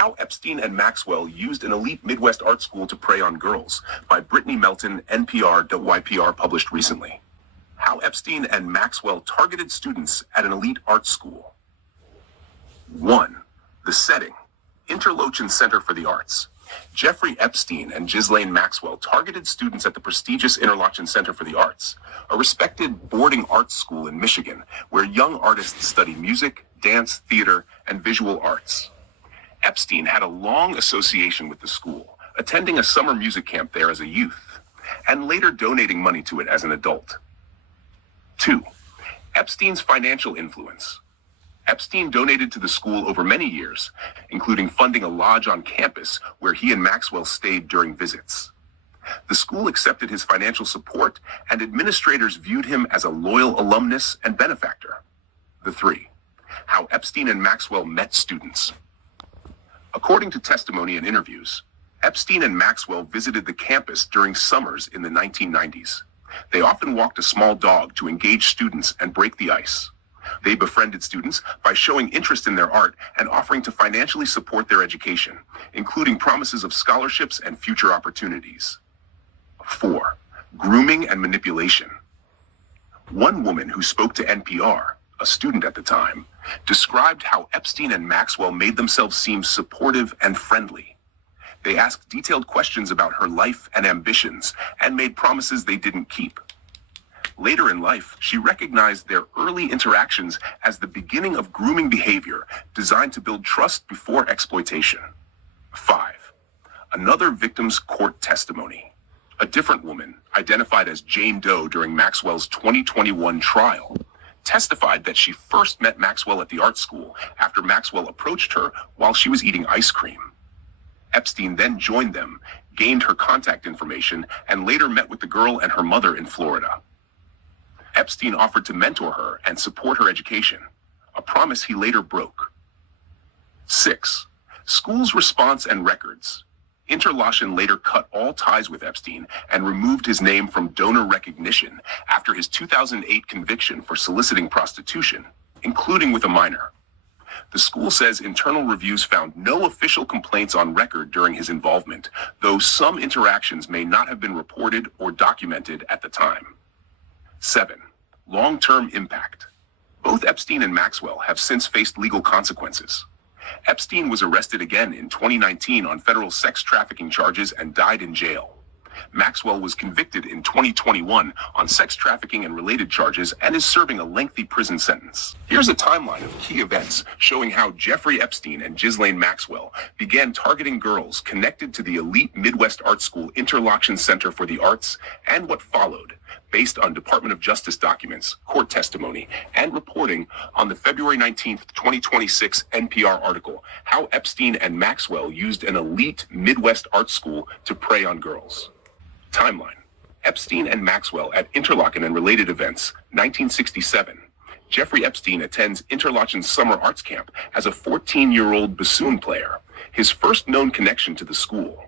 How Epstein and Maxwell Used an Elite Midwest Art School to Prey on Girls by Brittany Melton, NPR.YPR, published recently. How Epstein and Maxwell Targeted Students at an Elite Art School. 1. The setting: Interlochen Center for the Arts. Jeffrey Epstein and Ghislaine Maxwell targeted students at the prestigious Interlochen Center for the Arts, a respected boarding arts school in Michigan, where young artists study music, dance, theater, and visual arts. Epstein had a long association with the school, attending a summer music camp there as a youth, and later donating money to it as an adult. 2. Epstein's financial influence. Epstein donated to the school over many years, including funding a lodge on campus where he and Maxwell stayed during visits. The school accepted his financial support, and administrators viewed him as a loyal alumnus and benefactor. 3. How Epstein and Maxwell met students. According to testimony and interviews, Epstein and Maxwell visited the campus during summers in the 1990s. They often walked a small dog to engage students and break the ice. They befriended students by showing interest in their art and offering to financially support their education, including promises of scholarships and future opportunities. 4. Grooming and manipulation. One woman who spoke to NPR, a student at the time, described how Epstein and Maxwell made themselves seem supportive and friendly. They asked detailed questions about her life and ambitions and made promises they didn't keep. Later in life, she recognized their early interactions as the beginning of grooming behavior designed to build trust before exploitation. 5. Another victim's court testimony. A different woman, identified as Jane Doe during Maxwell's 2021 trial, testified that she first met Maxwell at the art school after Maxwell approached her while she was eating ice cream. Epstein then joined them, gained her contact information, and later met with the girl and her mother in Florida. Epstein offered to mentor her and support her education, a promise he later broke. 6. School's response and records. Interlochen later cut all ties with Epstein and removed his name from donor recognition after his 2008 conviction for soliciting prostitution, including with a minor. The school says internal reviews found no official complaints on record during his involvement, though some interactions may not have been reported or documented at the time. 7. Long-term impact. Both Epstein and Maxwell have since faced legal consequences. Epstein was arrested again in 2019 on federal sex trafficking charges and died in jail. Maxwell was convicted in 2021 on sex trafficking and related charges and is serving a lengthy prison sentence. Here's a timeline of key events showing how Jeffrey Epstein and Ghislaine Maxwell began targeting girls connected to the elite Midwest Art School Interlochen Center for the Arts and what followed, based on Department of Justice documents, court testimony, and reporting on the February 19, 2026 NPR article, How Epstein and Maxwell Used an Elite Midwest Art School to Prey on Girls. Timeline. Epstein and Maxwell at Interlochen and related events, 1967. Jeffrey Epstein attends Interlochen's summer arts camp as a 14-year-old bassoon player, his first known connection to the school.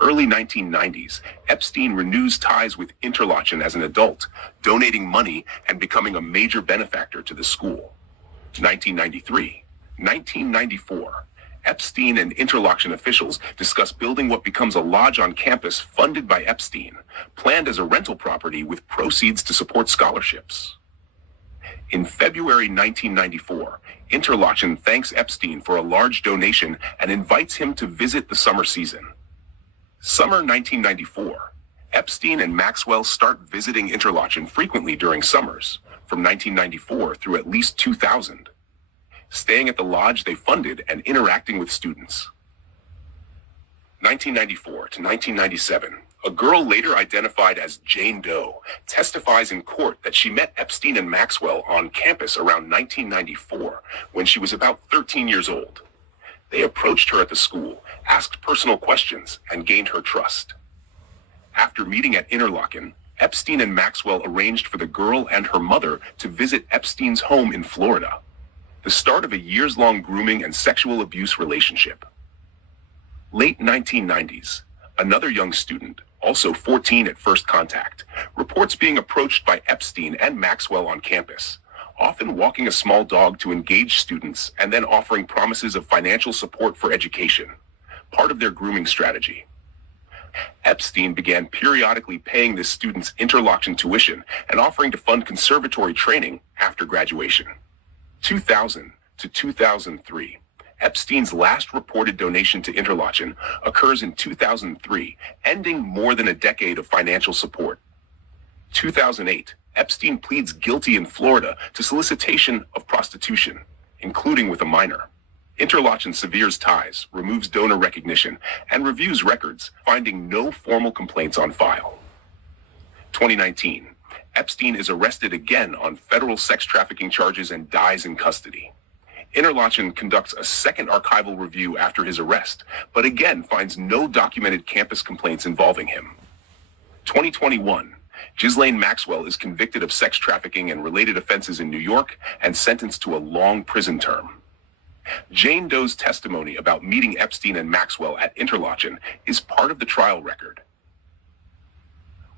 Early 1990s, Epstein renews ties with Interlochen as an adult, donating money and becoming a major benefactor to the school. 1993. 1994. Epstein and Interlochen officials discuss building what becomes a lodge on campus funded by Epstein, planned as a rental property with proceeds to support scholarships. In February 1994, Interlochen thanks Epstein for a large donation and invites him to visit the summer season. Summer 1994. Epstein and Maxwell start visiting Interlochen frequently during summers, from 1994 through at least 2000. Staying at the lodge they funded and interacting with students. 1994 to 1997, a girl later identified as Jane Doe testifies in court that she met Epstein and Maxwell on campus around 1994 when she was about 13 years old. They approached her at the school, asked personal questions, and gained her trust. After meeting at Interlochen, Epstein and Maxwell arranged for the girl and her mother to visit Epstein's home in Florida, the start of a years-long grooming and sexual abuse relationship. Late 1990s, another young student, also 14 at first contact, reports being approached by Epstein and Maxwell on campus, often walking a small dog to engage students and then offering promises of financial support for education, part of their grooming strategy. Epstein began periodically paying this student's Interlochen tuition and offering to fund conservatory training after graduation. 2000 to 2003. Epstein's last reported donation to Interlochen occurs in 2003, ending more than a decade of financial support. 2008. Epstein pleads guilty in Florida to solicitation of prostitution, including with a minor. Interlochen severes ties, removes donor recognition, and reviews records, finding no formal complaints on file. 2019. Epstein is arrested again on federal sex trafficking charges and dies in custody. Interlochen conducts a second archival review after his arrest, but again finds no documented campus complaints involving him. 2021. Ghislaine Maxwell is convicted of sex trafficking and related offenses in New York and sentenced to a long prison term. Jane Doe's testimony about meeting Epstein and Maxwell at Interlochen is part of the trial record.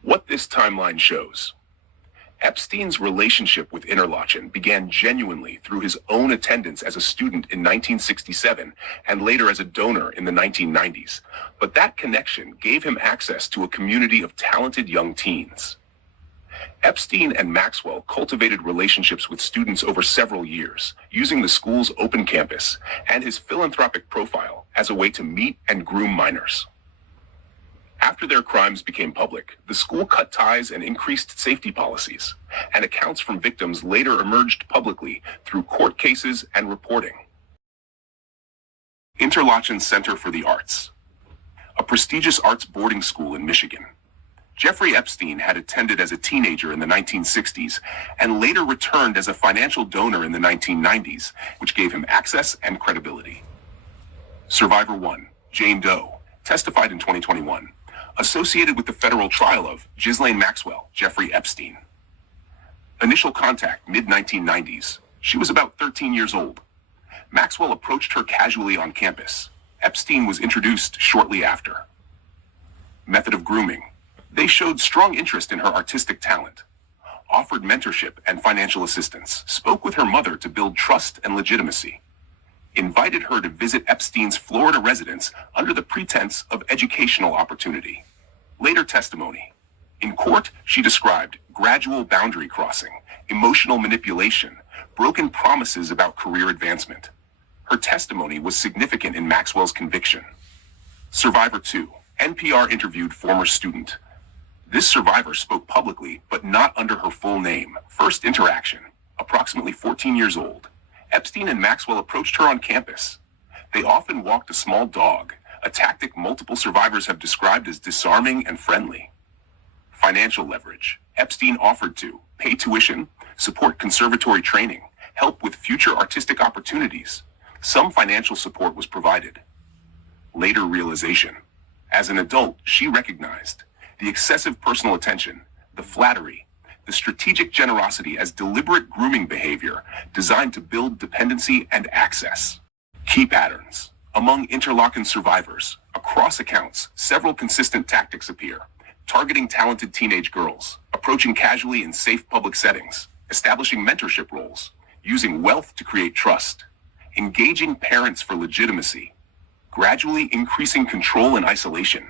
What this timeline shows. Epstein's relationship with Interlochen began genuinely through his own attendance as a student in 1967 and later as a donor in the 1990s, but that connection gave him access to a community of talented young teens. Epstein and Maxwell cultivated relationships with students over several years, using the school's open campus and his philanthropic profile as a way to meet and groom minors. After their crimes became public, the school cut ties and increased safety policies, and accounts from victims later emerged publicly through court cases and reporting. Interlochen Center for the Arts, a prestigious arts boarding school in Michigan. Jeffrey Epstein had attended as a teenager in the 1960s and later returned as a financial donor in the 1990s, which gave him access and credibility. Survivor 1, Jane Doe, testified in 2021, associated with the federal trial of Ghislaine Maxwell, Jeffrey Epstein. Initial contact, mid-1990s. She was about 13 years old. Maxwell approached her casually on campus. Epstein was introduced shortly after. Method of grooming. They showed strong interest in her artistic talent, offered mentorship and financial assistance, spoke with her mother to build trust and legitimacy, invited her to visit Epstein's Florida residence under the pretense of educational opportunity. Later testimony. In court, she described gradual boundary crossing, emotional manipulation, broken promises about career advancement. Her testimony was significant in Maxwell's conviction. Survivor 2. NPR interviewed former student. This survivor spoke publicly, but not under her full name. First interaction. Approximately 14 years old. Epstein and Maxwell approached her on campus. They often walked a small dog, a tactic multiple survivors have described as disarming and friendly. Financial leverage. Epstein offered to pay tuition, support conservatory training, help with future artistic opportunities. Some financial support was provided. Later realization. As an adult, she recognized the excessive personal attention, the flattery, the strategic generosity as deliberate grooming behavior designed to build dependency and access. Key patterns. Among Interlochen survivors, across accounts, several consistent tactics appear. Targeting talented teenage girls, approaching casually in safe public settings, establishing mentorship roles, using wealth to create trust, engaging parents for legitimacy, gradually increasing control and isolation.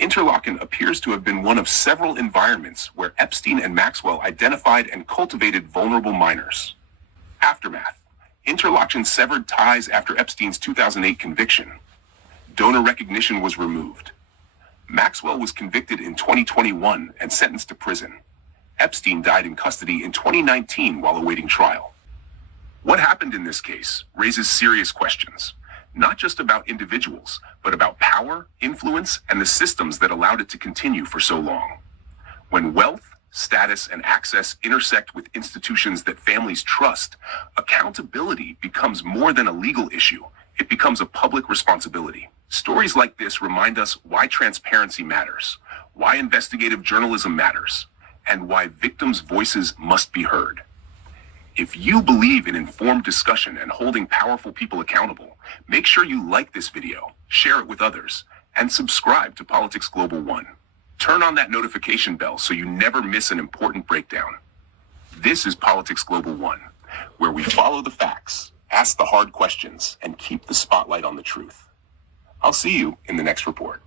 Interlochen appears to have been one of several environments where Epstein and Maxwell identified and cultivated vulnerable minors. Aftermath. Interlochen severed ties after Epstein's 2008 conviction. Donor recognition was removed. Maxwell was convicted in 2021 and sentenced to prison. Epstein died in custody in 2019 while awaiting trial. What happened in this case raises serious questions, not just about individuals, but about power, influence, and the systems that allowed it to continue for so long. When wealth, status, and access intersect with institutions that families trust, accountability becomes more than a legal issue. It becomes a public responsibility. Stories like this remind us why transparency matters, why investigative journalism matters, and why victims' voices must be heard. If you believe in informed discussion and holding powerful people accountable, make sure you like this video, share it with others, and subscribe to Politics Global 1. Turn on that notification bell so you never miss an important breakdown. This is Politics Global 1. where we follow the facts, ask the hard questions, and keep the spotlight on the truth. I'll see you in the next report.